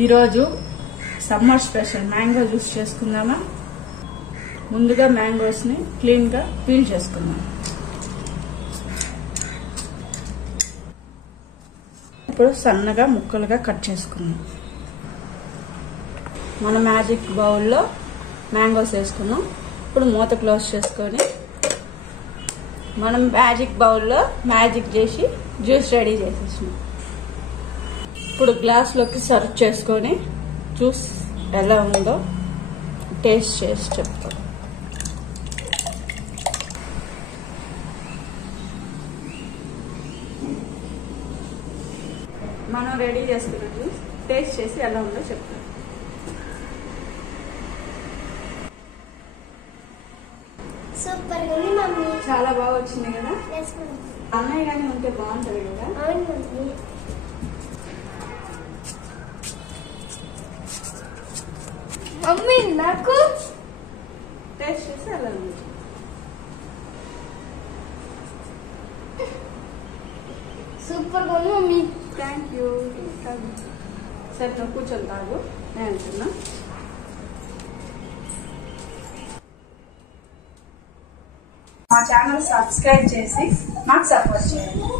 ఈరోజు summer special mango juice చేసుకుందామా. ముందుగా మ్యాంగోస్ ని క్లీన్ గా పీల్ చేసుకుందాం. ఇప్పుడు సన్నగా ముక్కలుగా కట్ చేసుకుందాం. మన మ్యాజిక్ బౌల్లో మ్యాంగోస్ వేసుకున్నాం. ఇప్పుడు మూత క్లోజ్ చేసుకొని మనం మ్యాజిక్ బౌల్లో మ్యాజిక్ చేసి జ్యూస్ రెడీ చేసేసినాం. ఇప్పుడు గ్లాస్లోకి సర్వ్ చేసుకొని జ్యూస్ ఎలా ఉందో టేస్ట్ చేసి చెప్తాం. మనం రెడీ చేసుకున్న జ్యూస్ టేస్ట్ చేసి ఎలా ఉందో చెప్తాం. సూపర్ గా ఉంది మమ్మీ. చాలా బాగా వచ్చింది కదా. అన్నయ్య కానీ ఉంటే బాగుంటది కదా. అవును మమ్మీ. మమ్మీ నాకు టేస్ట్ చేసి ఎలా ఉంది. సూపర్ గా ఉంది మమ్మీ. Thank you. సరే నువ్వు కూర్చొని తాగు, నేను అంటున్నా. మా ఛానల్ సబ్స్క్రైబ్ చేసి మాకు సపోర్ట్ చేయండి.